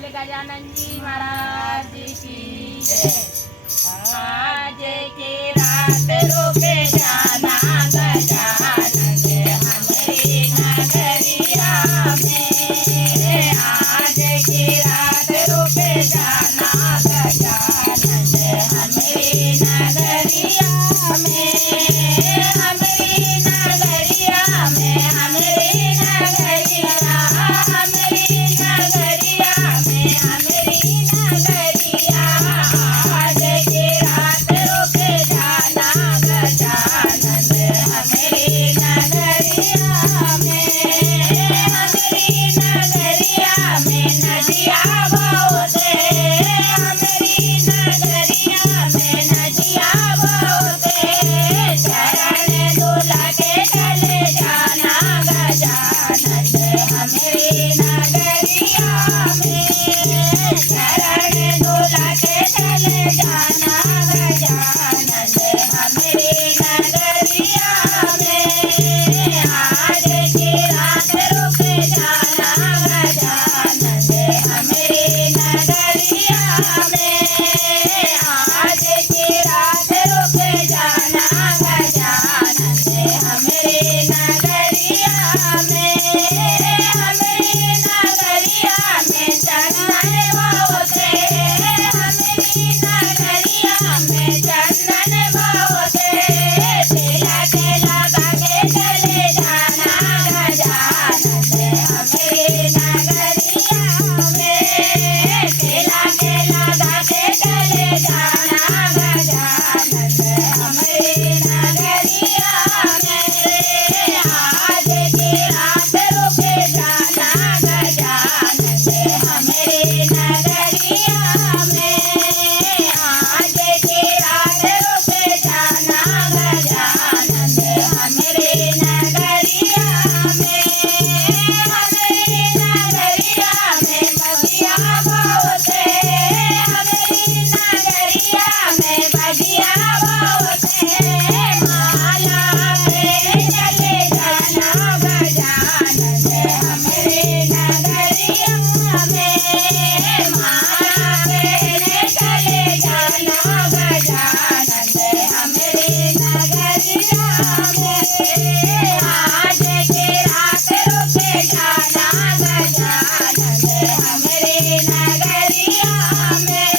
बोले गजानन जी महाराज की जय। आज की रात रुके जाना गजानन हमारी नगरिया में। आज की रात रुके जाना गजानन हमारी नगरिया में। हमारी नगरिया में, हमारी नगरिया, हमारी नगरिया में, हमारी नगरिया। आज की रात रुके जाना गजानन हमारी नगरिया में। हमारी नगरिया में नदिया बहुते, हमारी नगरिया में नदिया बहुते। चरण धुला के चले जाना गजानन हमारी नगरिया में। चरण धुला के चले जाना गजानन हमारी नगरिया में। आज की रात रुके जाना गजानन हमारी नगरिया में। आज की रात रुके जाना गजानन हमारी नगरिया में। हमारी नगरिया में चंदन बहुते, हमारी नगरिया में चंदन बहुते। तेला के लगा के चले जाना गजानन हमारी नगरिया में। तेला के लगा के चले जाना गजानन हमारी नगरिया में। आज की रात रुके जाना गजानन हमारी नगरिया में। आज की रात रुके जाना गजानन हमारी नगरिया में। हमारी नगरिया में बगिया बहुते, हमारी नगरिया में बगिया बहुते। माला पे चले जाना गजानन हमारी नगरिया में। माला पे चले जाना गजानन हमारी नगरिया में। आज की रात रुके जाना गजानन हमारी नगरिया में।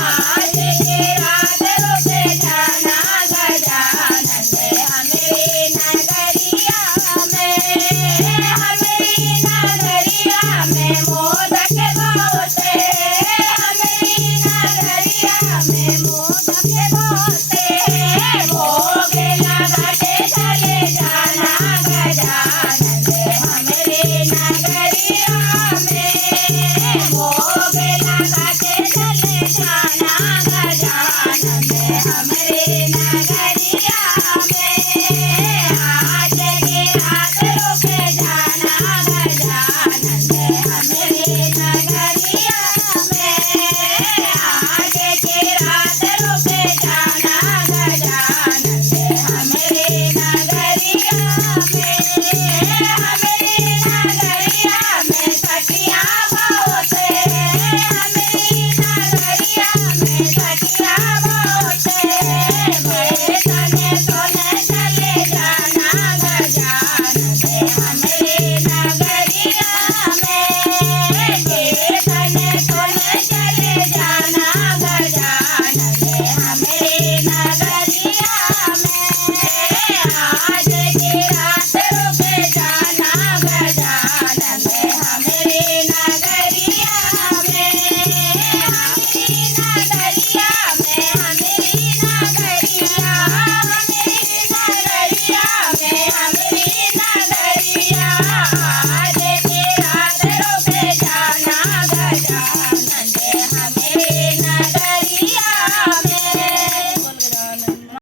आज की रात रुके जाना गजानन हमारी नगरिया में। हमारी नगरिया में